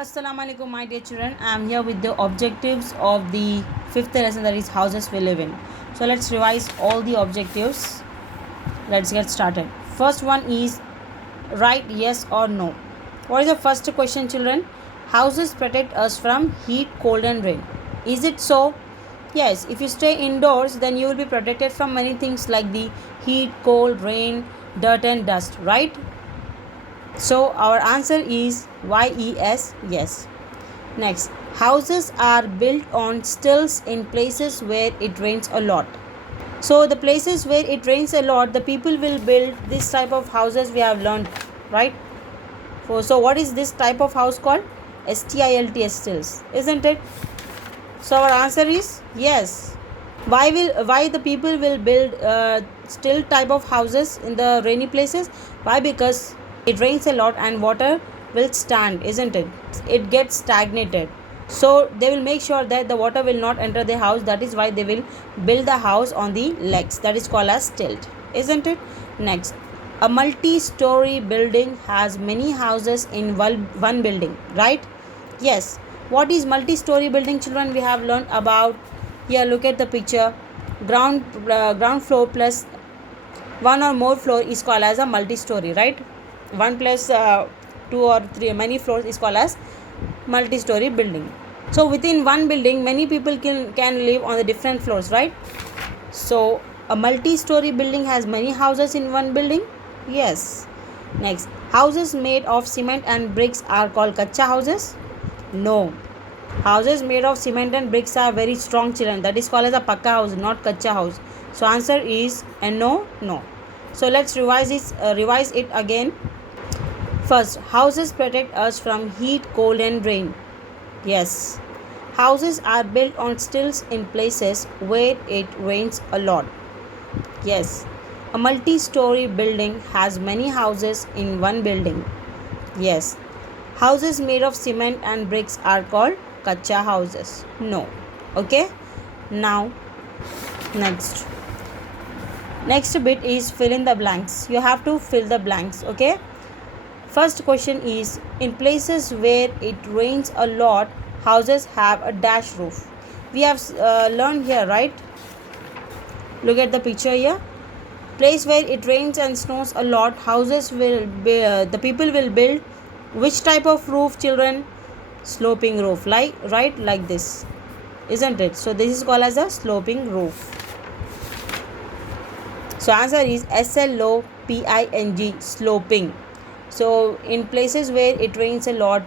Assalamu alaikum, my dear children. I am here with the objectives of the fifth lesson, that is houses we live in. So let's revise all the objectives. Let's get started. First one is write yes or no. What is the first question, children? Houses protect us from heat, cold, and rain. Is it so? Yes, if you stay indoors, then you will be protected from many things like the heat, cold, rain, dirt, and dust, right? So our answer is YES, yes. Next, houses are built on stilts in places where it rains a lot. So the places where it rains a lot, the people will build this type of houses we have learned, right? So what is this type of house called? STILTS, stilts, isn't it? So our answer is yes. Why the people will build still type of houses in the rainy places? Why? Because it rains a lot and water will stand, isn't it? It gets stagnated. So they will make sure that the water will not enter the house. That is why they will build the house on the legs. That is called as stilt, isn't it? Next, a multi-story building has many houses in one building, right? Yes. What is multi-story building, children? We have learned about. Here, look at the picture. Ground floor plus one or more floor is called as a multi-story, right? One plus two or three many floors is called as multi-story building. So within one building, many people can live on the different floors, right? So a multi-story building has many houses in one building. Yes. Next, houses made of cement and bricks are called kacha houses. No. Houses made of cement and bricks are very strong, children. That is called as a pakka house, not kacha house. So answer is no. So let's revise it again. First, houses protect us from heat, cold, and rain. Yes. Houses are built on stilts in places where it rains a lot. Yes. A multi-story building has many houses in one building. Yes. Houses made of cement and bricks are called kacha houses. No. Okay. Now, next bit is fill in the blanks. You have to fill the blanks. Okay. First question is, in places where it rains a lot, houses have a dash roof. We have learned here, right? Look at the picture here. Place where it rains and snows a lot, houses will be, the people will build which type of roof, children? Sloping roof, right, like this, isn't it? So this is called as a sloping roof. So answer is SLOPING, sloping. So in places where it rains a lot,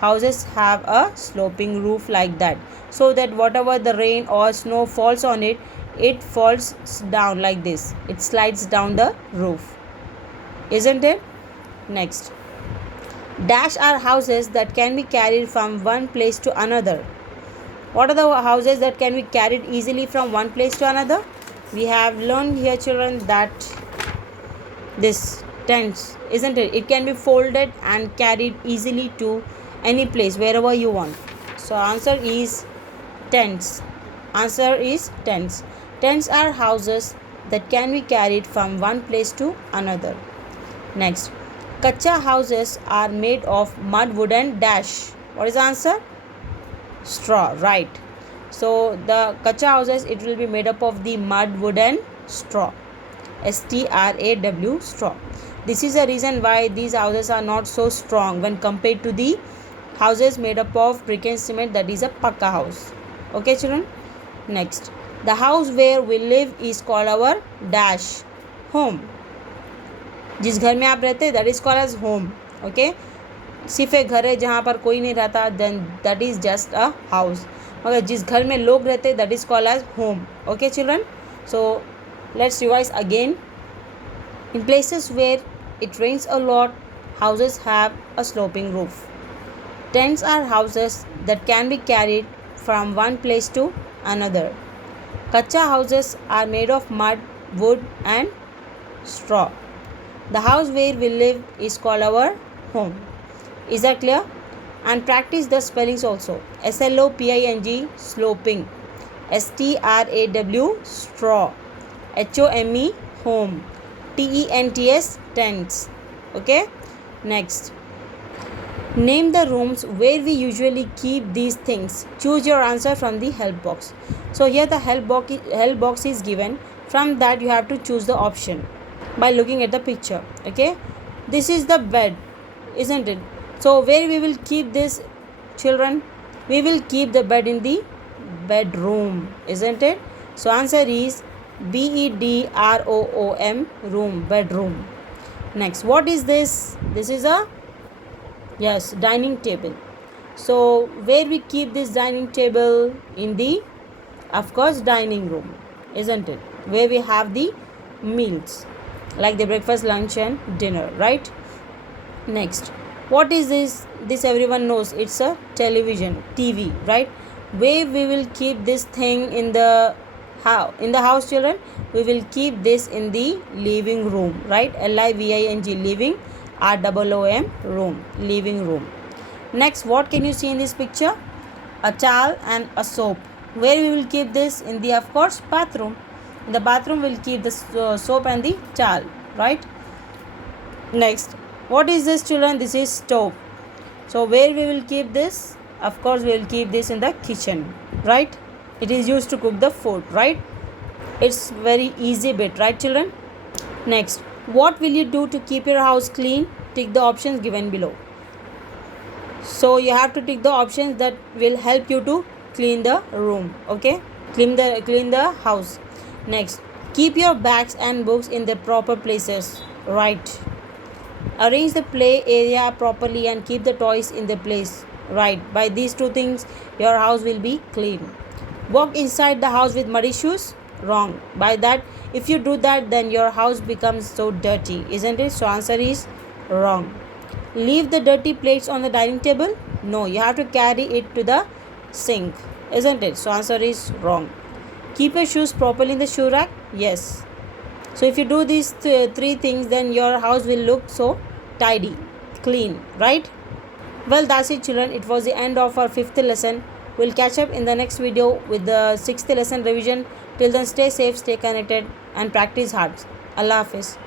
houses have a sloping roof like that, so that whatever the rain or snow falls on it, it falls down like this. It slides down the roof, isn't it? Next, dash are houses that can be carried from one place to another. What are the houses that can be carried easily from one place to another? We have learned here, children, that this tents, isn't it? It can be folded and carried easily to any place wherever you want. So answer is tents. Tents are houses that can be carried from one place to another. Next, kacha houses are made of mud, wood, and dash. What is the answer? Straw, right? So the kacha houses, it will be made up of the mud, wood, and straw. STRAW, straw. This is the reason why these houses are not so strong when compared to the houses made up of brick and cement, that is a pakka house. Okay, children? Next, the house where we live is called our dash home. जिस घर में आप रहते हैं, that is called as home. Okay? सिर्फ एक घर है जहाँ पर कोई नहीं रहता, then that is just a house. मगर जिस घर में लोग रहते हैं, that is called as home. Okay, children? So let's revise again. In places where it rains a lot, houses have a sloping roof. Tents are houses that can be carried from one place to another. Kacha houses are made of mud, wood, and straw. The house where we live is called our home. Is that clear? And practice the spellings also. SLOPING, sloping. STRAW, straw. HOME, home. TENTS, tents. Okay? Next, Name the rooms where we usually keep these things. Choose your answer from the help box. So here the help box is given. From that you have to choose the option by looking at the picture. Okay, this is the bed, isn't it? So where we will keep this, children? We will keep the bed in the bedroom, isn't it? So answer is bedroom, room, bedroom. Next, what is this? This is a, yes, dining table. So where we keep this dining table? In the, of course, dining room, isn't it? Where we have the meals like the breakfast, lunch and dinner, right? Next, what is this? This everyone knows, it's a television, TV, right? Where we will keep this thing in the house, children? We will keep this in the living room, right? living, living, room, room, living room. Next, what can you see in this picture? A towel and a soap. Where we will keep this? In the, of course, bathroom. In the bathroom we'll keep the soap and the towel, right? Next, what is this, children? This is stove. So where we will keep this? Of course we will keep this in the kitchen, right? It is used to cook the food, right? It's very easy bit, right, children? Next, what will you do to keep your house clean? Tick the options given below. So you have to tick the options that will help you to clean the room, okay? Clean the house. Next, keep your bags and books in the proper places, right? Arrange the play area properly and keep the toys in the place, right? By these two things your house will be clean. Walk inside the house with muddy shoes, wrong. By that, if you do that, then your house becomes so dirty, isn't it? So answer is wrong. Leave the dirty plates on the dining table, no, you have to carry it to the sink, isn't it? So answer is wrong. Keep your shoes properly in the shoe rack, yes. So if you do these three things, then your house will look so tidy, clean, right? Well, that's it, children. It was the end of our 5th lesson. We'll catch up in the next video with the 6th lesson revision. Till then, stay safe, stay connected and practice hard. Allah Hafiz.